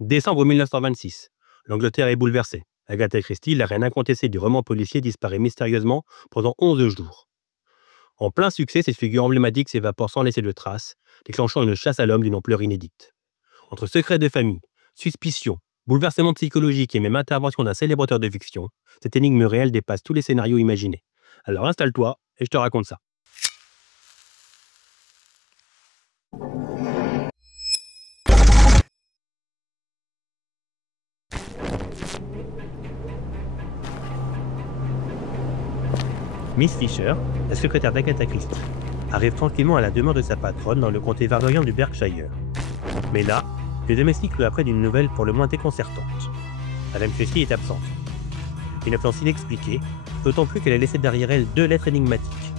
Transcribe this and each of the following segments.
Décembre 1926. L'Angleterre est bouleversée. Agatha Christie, la reine incontestée du roman policier, disparaît mystérieusement pendant 11 jours. En plein succès, cette figure emblématique s'évapore sans laisser de traces, déclenchant une chasse à l'homme d'une ampleur inédite. Entre secrets de famille, suspicion, bouleversement psychologique et même intervention d'un célèbre auteur de fiction, cette énigme réelle dépasse tous les scénarios imaginés. Alors installe-toi et je te raconte ça. Miss Fisher, la secrétaire d'Agatha Christie, arrive tranquillement à la demeure de sa patronne dans le comté verdoyant du Berkshire. Mais là, les domestiques lui apprennent une nouvelle pour le moins déconcertante. Madame Christie est absente. Une absence inexpliquée, d'autant plus qu'elle a laissé derrière elle 2 lettres énigmatiques.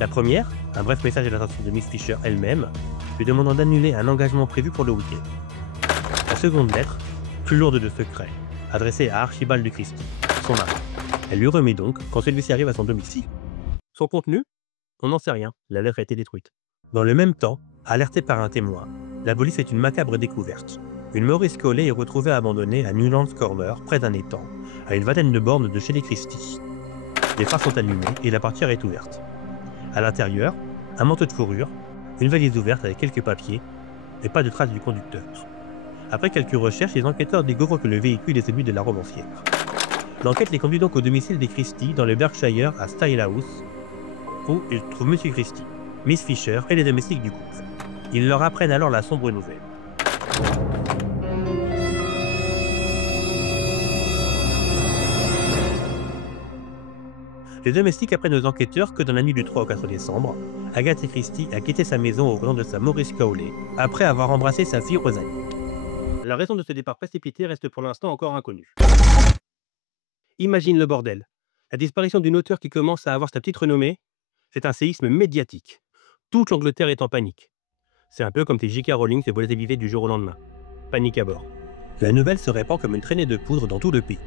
La première, un bref message à l'attention de Miss Fisher elle-même, lui demandant d'annuler un engagement prévu pour le week-end. La seconde lettre, plus lourde de secrets, adressée à Archibald de Christie, son mari. Elle lui remet donc quand celui-ci arrive à son domicile. Son contenu? On n'en sait rien, la lettre a été détruite. Dans le même temps, alertée par un témoin, la police fait une macabre découverte. Une Maurice Cowley est retrouvée abandonnée à Newlands Corner, près d'un étang, à une vingtaine de bornes de chez les Christie. Les phares sont allumés et la portière est ouverte. À l'intérieur, un manteau de fourrure, une valise ouverte avec quelques papiers, et pas de traces du conducteur. Après quelques recherches, les enquêteurs découvrent que le véhicule est celui de la romancière. L'enquête les conduit donc au domicile des Christie, dans le Berkshire, à Stylehouse, où ils trouvent M. Christie, Miss Fisher et les domestiques du couple. Ils leur apprennent alors la sombre nouvelle. Les domestiques apprennent aux enquêteurs que dans la nuit du 3 au 4 décembre, Agatha Christie a quitté sa maison au volant de sa Maurice Cowley, après avoir embrassé sa fille Rosalie. La raison de ce départ précipité reste pour l'instant encore inconnue. Imagine le bordel. La disparition d'une auteure qui commence à avoir sa petite renommée, c'est un séisme médiatique. Toute l'Angleterre est en panique. C'est un peu comme si J.K. Rowling se volait vivre du jour au lendemain. Panique à bord. La nouvelle se répand comme une traînée de poudre dans tout le pays.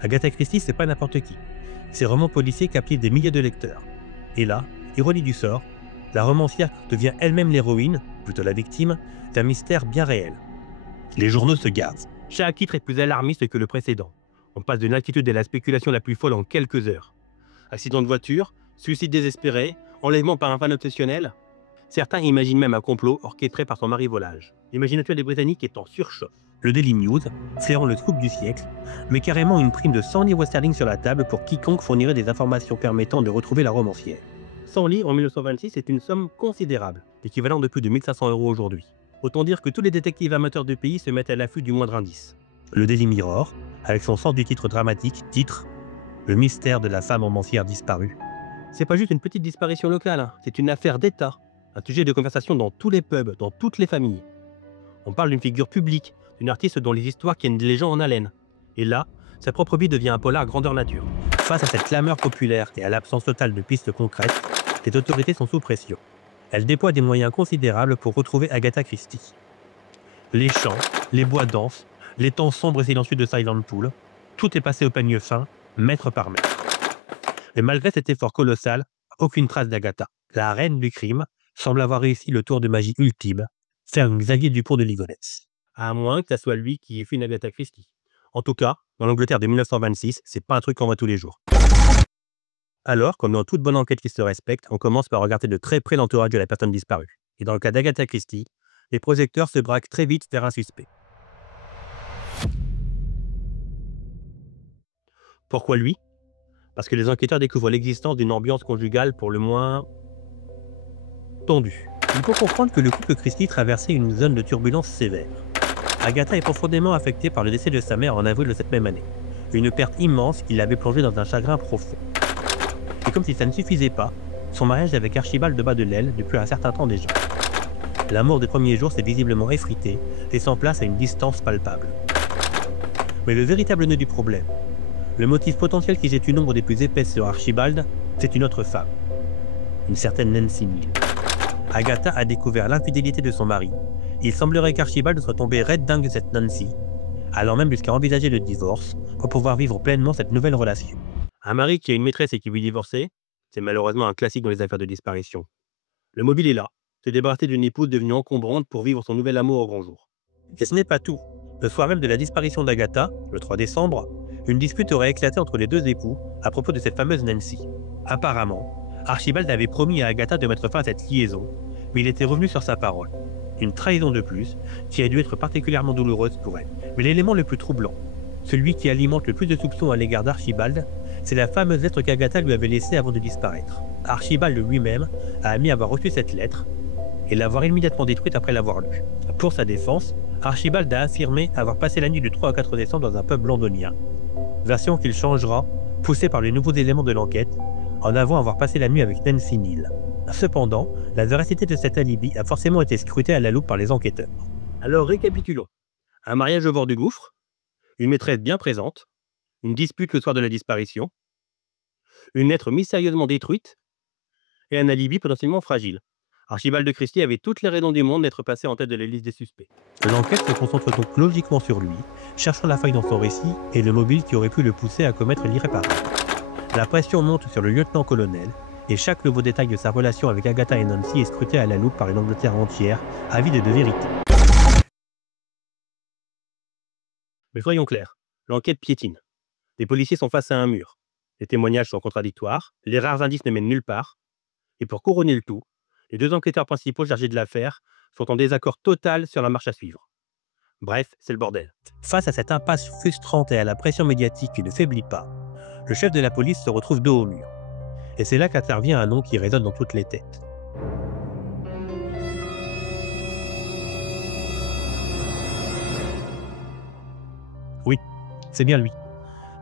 Agatha Christie, c'est pas n'importe qui. Ses romans policiers captivent des milliers de lecteurs. Et là, ironie du sort, la romancière devient elle-même l'héroïne, plutôt la victime, d'un mystère bien réel. Les journaux se gazent. Chaque titre est plus alarmiste que le précédent. On passe de l'inquiétude et la spéculation la plus folle en quelques heures. Accident de voiture, suicide désespéré, enlèvement par un fan obsessionnel. Certains imaginent même un complot orchestré par son mari volage. L'imaginatoire des Britanniques est en surchauffe. Le Daily News, flairant le scoop du siècle, met carrément une prime de 100 livres sterling sur la table pour quiconque fournirait des informations permettant de retrouver la romancière. 100 livres en 1926 est une somme considérable, l'équivalent de plus de 1500 € aujourd'hui. Autant dire que tous les détectives amateurs du pays se mettent à l'affût du moindre indice. Le Daily Mirror, avec son sens du titre dramatique, titre « Le mystère de la femme romancière disparue ». C'est pas juste une petite disparition locale, c'est une affaire d'État, un sujet de conversation dans tous les pubs, dans toutes les familles. On parle d'une figure publique, d'une artiste dont les histoires tiennent les gens en haleine. Et là, sa propre vie devient un polar grandeur nature. Face à cette clameur populaire et à l'absence totale de pistes concrètes, les autorités sont sous pression. Elles déploient des moyens considérables pour retrouver Agatha Christie. Les champs, les bois denses, les temps sombres et silencieux de Silent Pool, tout est passé au peigne fin, mètre par mètre. Mais malgré cet effort colossal, aucune trace d'Agatha. La reine du crime semble avoir réussi le tour de magie ultime, faire une Xavier Dupont de Ligonnès. À moins que ça soit lui qui ait fait une Agatha Christie. En tout cas, dans l'Angleterre de 1926, c'est pas un truc qu'on voit tous les jours. Alors, comme dans toute bonne enquête qui se respecte, on commence par regarder de très près l'entourage de la personne disparue. Et dans le cas d'Agatha Christie, les projecteurs se braquent très vite vers un suspect. Pourquoi lui? Parce que les enquêteurs découvrent l'existence d'une ambiance conjugale pour le moins tendue. Il faut comprendre que le couple Christie traversait une zone de turbulence sévère. Agatha est profondément affectée par le décès de sa mère en avril de cette même année. Une perte immense qui l'avait plongée dans un chagrin profond. Et comme si ça ne suffisait pas, son mariage avec Archibald de bas de l'aile depuis un certain temps déjà. L'amour des premiers jours s'est visiblement effrité, laissant place à une distance palpable. Mais le véritable nœud du problème, le motif potentiel qui jette une ombre des plus épaisses sur Archibald, c'est une autre femme. Une certaine Nancy Neal. Agatha a découvert l'infidélité de son mari. Il semblerait qu'Archibald soit tombé raide dingue de cette Nancy, allant même jusqu'à envisager le divorce pour pouvoir vivre pleinement cette nouvelle relation. Un mari qui a une maîtresse et qui veut divorcer, c'est malheureusement un classique dans les affaires de disparition. Le mobile est là, se débarrasser d'une épouse devenue encombrante pour vivre son nouvel amour au grand jour. Et ce n'est pas tout. Le soir même de la disparition d'Agatha, le 3 décembre, une dispute aurait éclaté entre les deux époux à propos de cette fameuse Nancy. Apparemment, Archibald avait promis à Agatha de mettre fin à cette liaison, mais il était revenu sur sa parole. Une trahison de plus, qui a dû être particulièrement douloureuse pour elle. Mais l'élément le plus troublant, celui qui alimente le plus de soupçons à l'égard d'Archibald, c'est la fameuse lettre qu'Agatha lui avait laissée avant de disparaître. Archibald lui-même a admis avoir reçu cette lettre et l'avoir immédiatement détruite après l'avoir lue. Pour sa défense, Archibald a affirmé avoir passé la nuit du 3 au 4 décembre dans un pub londonien. Version qu'il changera, poussée par les nouveaux éléments de l'enquête, en avant avoir passé la nuit avec Nancy Neal. Cependant, la véracité de cet alibi a forcément été scrutée à la loupe par les enquêteurs. Alors récapitulons. Un mariage au bord du gouffre, une maîtresse bien présente, une dispute le soir de la disparition, une lettre mystérieusement détruite et un alibi potentiellement fragile. Archibald de Christie avait toutes les raisons du monde d'être passé en tête de la liste des suspects. L'enquête se concentre donc logiquement sur lui, cherchant la faille dans son récit et le mobile qui aurait pu le pousser à commettre l'irréparable. La pression monte sur le lieutenant-colonel, et chaque nouveau détail de sa relation avec Agatha et Nancy est scruté à la loupe par une Angleterre entière, avide de vérité. Mais soyons clairs, l'enquête piétine. Les policiers sont face à un mur. Les témoignages sont contradictoires, les rares indices ne mènent nulle part. Et pour couronner le tout, les deux enquêteurs principaux chargés de l'affaire sont en désaccord total sur la marche à suivre. Bref, c'est le bordel. Face à cette impasse frustrante et à la pression médiatique qui ne faiblit pas, le chef de la police se retrouve dos au mur. Et c'est là qu'intervient un nom qui résonne dans toutes les têtes. Oui, c'est bien lui.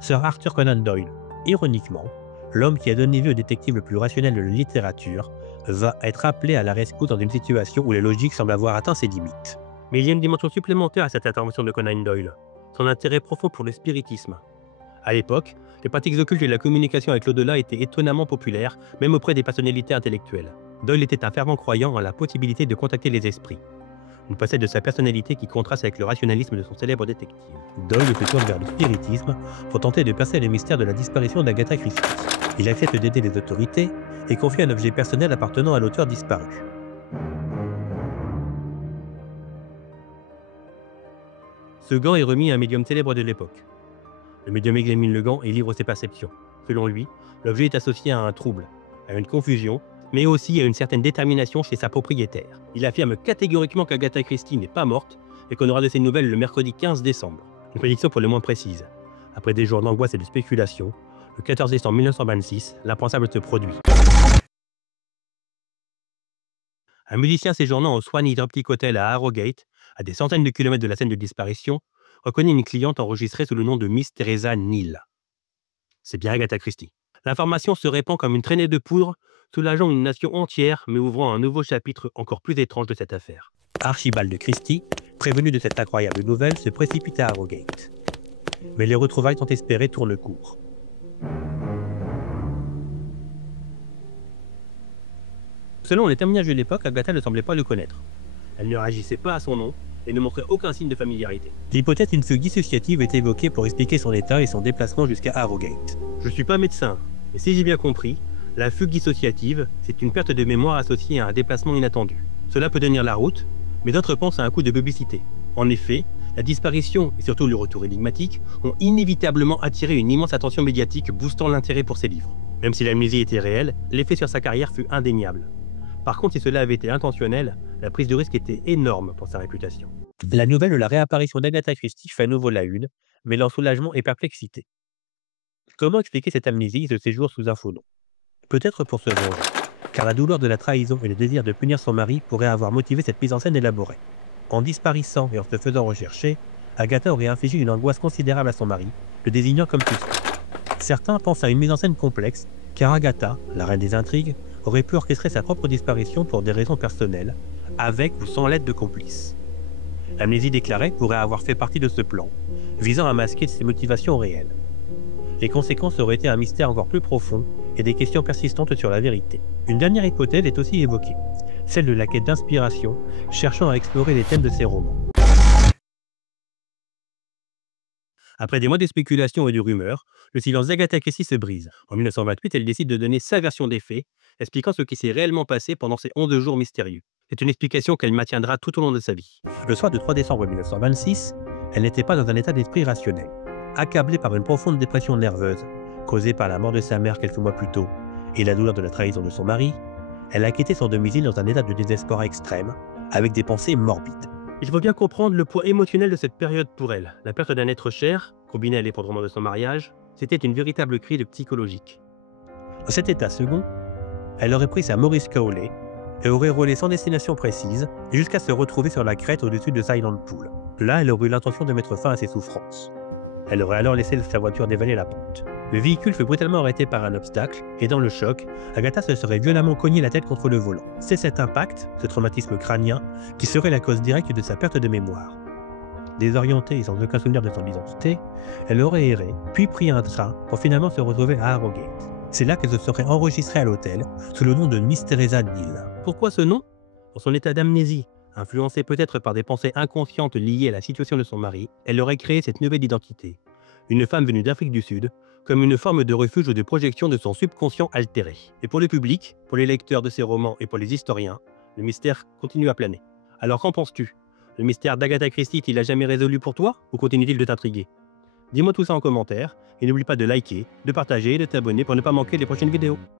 Sir Arthur Conan Doyle. Ironiquement, l'homme qui a donné vie au détective le plus rationnel de la littérature va être appelé à la rescousse dans une situation où la logique semble avoir atteint ses limites. Mais il y a une dimension supplémentaire à cette intervention de Conan Doyle, son intérêt profond pour le spiritisme. À l'époque, les pratiques occultes et la communication avec l'au-delà étaient étonnamment populaires, même auprès des personnalités intellectuelles. Doyle était un fervent croyant en la possibilité de contacter les esprits. Une facette de sa personnalité qui contraste avec le rationalisme de son célèbre détective. Doyle se tourne vers le spiritisme pour tenter de percer le mystère de la disparition d'Agatha Christie. Il accepte d'aider les autorités et confie un objet personnel appartenant à l'auteur disparu. Ce gant est remis à un médium célèbre de l'époque. Le médium examine le gant et livre ses perceptions. Selon lui, l'objet est associé à un trouble, à une confusion, mais aussi à une certaine détermination chez sa propriétaire. Il affirme catégoriquement qu'Agatha Christie n'est pas morte et qu'on aura de ses nouvelles le mercredi 15 décembre. Une prédiction pour le moins précise. Après des jours d'angoisse et de spéculation, le 14 décembre 1926, l'impensable se produit. Un musicien séjournant au Swanee Optic Hotel à Harrogate, à des centaines de kilomètres de la scène de disparition, reconnaît une cliente enregistrée sous le nom de Miss Teresa Neal. C'est bien Agatha Christie. L'information se répand comme une traînée de poudre, soulageant une nation entière, mais ouvrant un nouveau chapitre encore plus étrange de cette affaire. Archibald de Christie, prévenu de cette incroyable nouvelle, se précipite à Harrogate. Mais les retrouvailles tant espérées tournent court. Selon les témoignages de l'époque, Agatha ne semblait pas le connaître. Elle ne réagissait pas à son nom et ne montrait aucun signe de familiarité. L'hypothèse d'une fugue dissociative est évoquée pour expliquer son état et son déplacement jusqu'à Harrogate. Je ne suis pas médecin, mais si j'ai bien compris, la fugue dissociative, c'est une perte de mémoire associée à un déplacement inattendu. Cela peut tenir la route, mais d'autres pensent à un coup de publicité. En effet, la disparition et surtout le retour énigmatique ont inévitablement attiré une immense attention médiatique boostant l'intérêt pour ses livres. Même si l'amnésie était réelle, l'effet sur sa carrière fut indéniable. Par contre, si cela avait été intentionnel, la prise de risque était énorme pour sa réputation. La nouvelle de la réapparition d'Agatha Christie fait à nouveau la une, mêlant soulagement et perplexité. Comment expliquer cette amnésie et ce séjour sous un faux nom? Peut-être pour se venger, car la douleur de la trahison et le désir de punir son mari pourraient avoir motivé cette mise en scène élaborée. En disparaissant et en se faisant rechercher, Agatha aurait infligé une angoisse considérable à son mari, le désignant comme suspect. Certains pensent à une mise en scène complexe, car Agatha, la reine des intrigues, aurait pu orchestrer sa propre disparition pour des raisons personnelles, avec ou sans l'aide de complices. L'amnésie déclarée pourrait avoir fait partie de ce plan, visant à masquer ses motivations réelles. Les conséquences auraient été un mystère encore plus profond et des questions persistantes sur la vérité. Une dernière hypothèse est aussi évoquée, celle de la quête d'inspiration, cherchant à explorer les thèmes de ses romans. Après des mois de spéculation et de rumeurs, le silence d'Agatha Christie se brise. En 1928, elle décide de donner sa version des faits, expliquant ce qui s'est réellement passé pendant ces 11 jours mystérieux. C'est une explication qu'elle maintiendra tout au long de sa vie. Le soir du 3 décembre 1926, Elle n'était pas dans un état d'esprit rationnel. Accablée par une profonde dépression nerveuse, causée par la mort de sa mère quelques mois plus tôt et la douleur de la trahison de son mari, elle a quitté son domicile dans un état de désespoir extrême, avec des pensées morbides. Il faut bien comprendre le poids émotionnel de cette période pour elle. La perte d'un être cher, combinée à l'effondrement de son mariage, c'était une véritable crise psychologique. Dans cet état second, elle aurait pris sa Maurice Cowley et aurait roulé sans destination précise jusqu'à se retrouver sur la crête au-dessus de Silent Pool. Là, elle aurait eu l'intention de mettre fin à ses souffrances. Elle aurait alors laissé sa voiture dévaler la pente. Le véhicule fut brutalement arrêté par un obstacle et dans le choc, Agatha se serait violemment cogné la tête contre le volant. C'est cet impact, ce traumatisme crânien, qui serait la cause directe de sa perte de mémoire. Désorientée et sans aucun souvenir de son identité, elle aurait erré, puis pris un train pour finalement se retrouver à Harrogate. C'est là qu'elle se serait enregistrée à l'hôtel, sous le nom de Miss Teresa Neal. Pourquoi ce nom? Dans son état d'amnésie, influencée peut-être par des pensées inconscientes liées à la situation de son mari, elle aurait créé cette nouvelle identité. Une femme venue d'Afrique du Sud, comme une forme de refuge ou de projection de son subconscient altéré. Et pour le public, pour les lecteurs de ses romans et pour les historiens, le mystère continue à planer. Alors qu'en penses-tu? Le mystère d'Agatha Christie est-il à jamais résolu pour toi ou continue-t-il de t'intriguer? Dis-moi tout ça en commentaire et n'oublie pas de liker, de partager et de t'abonner pour ne pas manquer les prochaines vidéos.